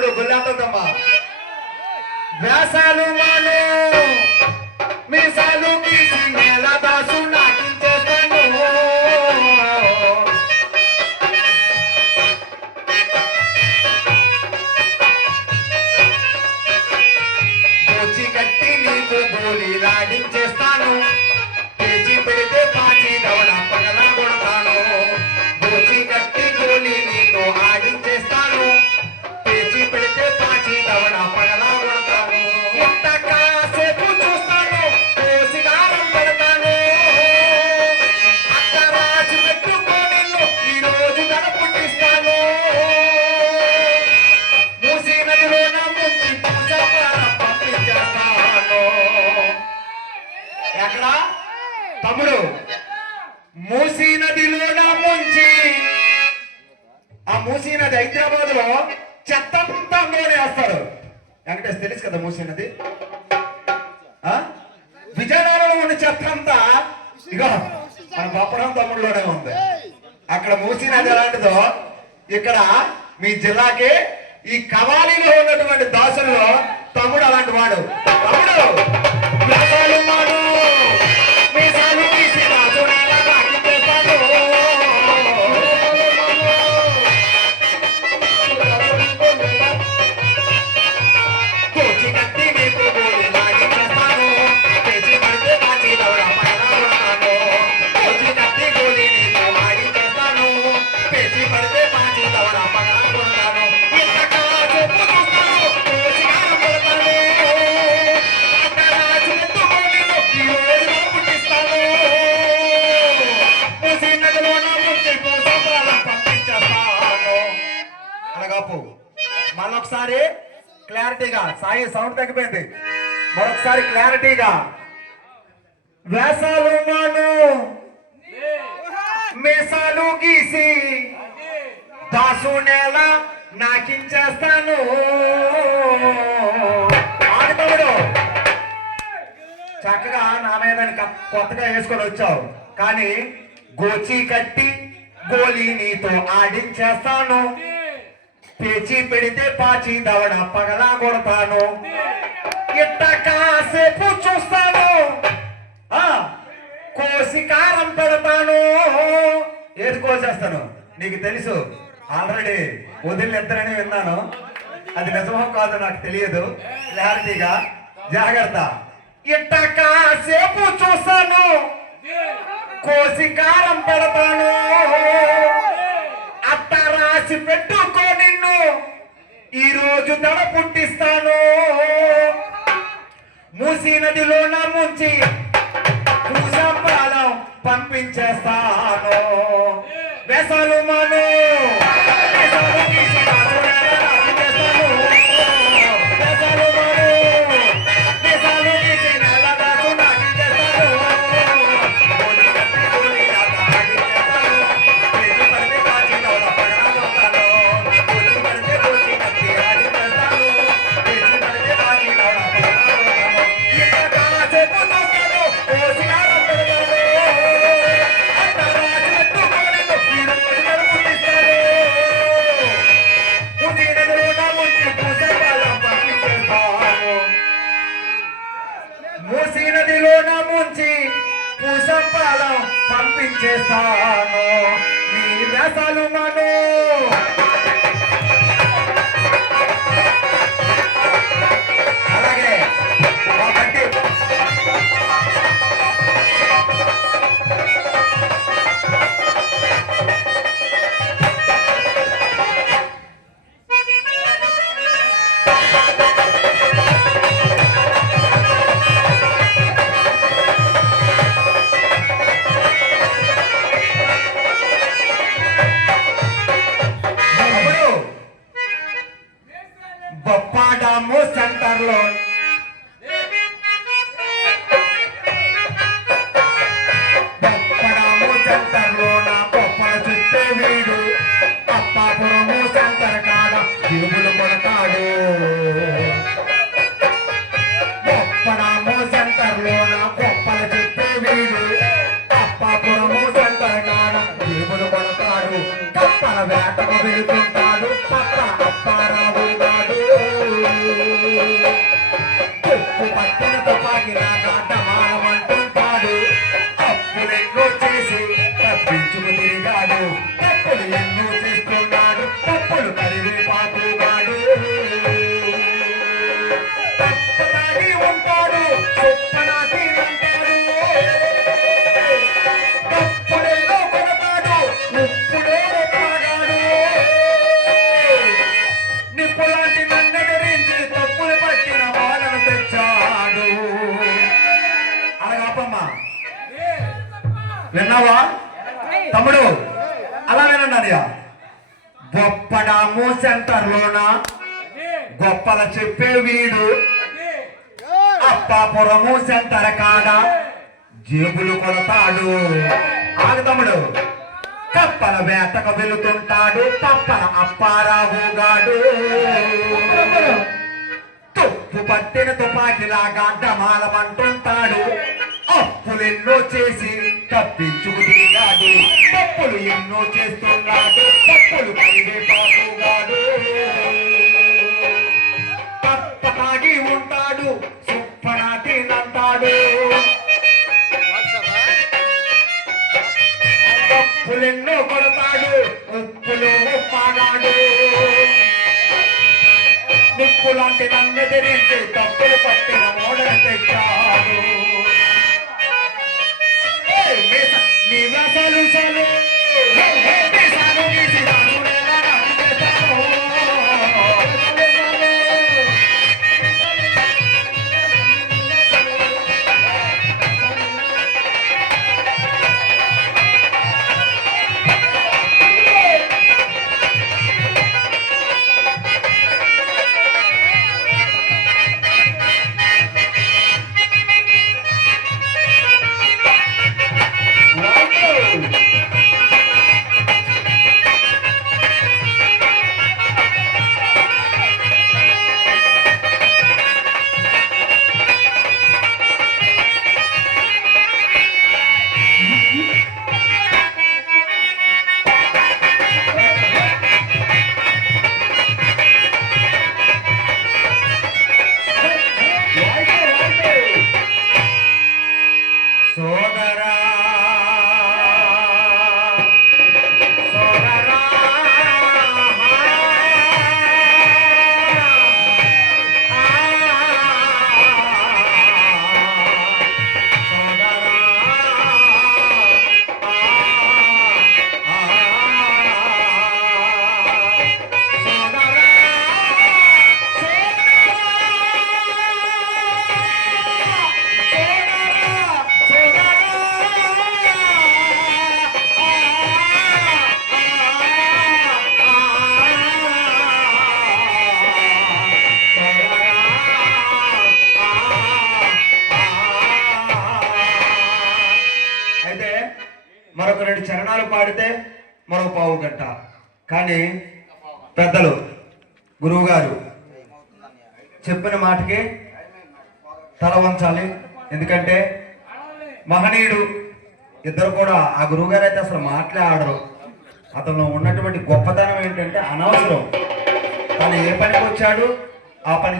తమ్ముడు గుల్లాటమ్మా వ్యాసాలు మాను మీసాలు తమ్ముడు మూసీ నదిలో ముంచి. ఆ మూసీ నది హైదరాబాద్లో చెత్తంతా అందులోనే వేస్తారు. వెంకటేష్ తెలుసు కదా మూసీ నది? ఆ? విజయనగరంలో ఉన్న చెత్త అంతా ఇగో మన బొప్పడం తమ్ముడులోనే ఉంది. అక్కడ మూసీ నది ఎలాంటిదో ఇక్కడ మీ జిల్లాకి ఈ కవాలీలో ఉన్నటువంటి దాసుల్లో తమ్ముడు అలాంటి వాడు. తమ్ముడు అనగాపు మళ్ళొకసారి క్లారిటీగా సాయి సౌండ్ తగ్గిపోయింది. మరొకసారి క్లారిటీగా. వేసాలు మాను. మీసాలు గీసి. దాసు నేల నాకించేస్తాను. ఆడతాడు చక్కగా నా మీద కొత్తగా వేసుకొని వచ్చావు. కానీ గోచి కట్టి గోలి నీతో ఆడించేస్తాను. తెచ్చి పెడితే పాచి దవడ పగలా కొడతాను. ఇట్ట కాసేపు చూస్తాను. ఆ కోసి కారం పెడతాను. ఏది కోసేస్తాను నీకు తెలుసు ఆల్రెడీ వదిలేద్దరని విన్నాను. అది నిజమో కాదో నాకు తెలియదు. క్లారిటీగా జాగ్రత్త. ఇట్ట కాసేపు చూస్తాను. కోసి కారం పెడతాను. రాసి పెట్టుకో నిన్ను. ఈ రోజు దడ పుట్టిస్తాను. మూసీ నదిలో నా ముంచి పంపించేస్తాను. వేసాలు మాను. మూసీ నదిలో నా ముంచి పూసంపాలం పంపించేస్తాను. నీ వ్యసాలు మను. అలాగే ఒకటి బొప్పడాము సెంటర్లో నా బొప్పల చుట్టే వీడు. అప్పాపురము సెంటర్ కాడ. తిరుగులు కొడతాడు బొప్పడాము సెంటర్లో నా బొప్పల చుట్టే వీడు అప్పాపురము సెంటర్ కాడ తిరుగులు కొడతాడు కప్పల వేటకు వెళుతుంటాడు. పక్క అప్పారావు. విన్నావా తమ్ముడు అలా వినండి అన్నయ్య. గొప్పడాము సెంటర్ లోన గొప్పల చెప్పే వీడు. అప్పాపురము సెంటర్ కాడ? జేబులు కొడతాడు. ఆగు తమ్ముడు. కప్పల వేటకు వెళుతుంటాడు. పప్పల అప్పారావు గాడు. తుప్పు పట్టిన తుపాకిలాగా డమాలమంటుంటాడు ఎన్నో చేసి తప్పించుకు తిరిగాడు తప్పులు ఎన్నో చేస్తున్నాడు. తప్పులు కలిగే పాపుగాడు తప్పటాగి ఉంటాడు. సుప్పనాటి నంటాడు. తప్పులెన్నో కొడతాడు. ఉప్పులు ఉప్పాడాడు ఉప్పు లాంటి నన్ను ఎదిరించి తప్పులు పట్టిన మోడల తెచ్చాడు మీస- నీ వసలు సలు పాడితే మరొక పావు గంట. కానీ పెద్దలు గురువు గారు చెప్పిన మాటకి తల వంచాలి. ఎందుకంటే మహనీయుడు ఇద్దరు కూడా ఆ గురువు గారు అయితే అసలు మాట్లాడరు అతను ఉన్నటువంటి గొప్పతనం ఏంటంటే అనవసరం. తను ఏ పనికి వచ్చాడు ఆ పని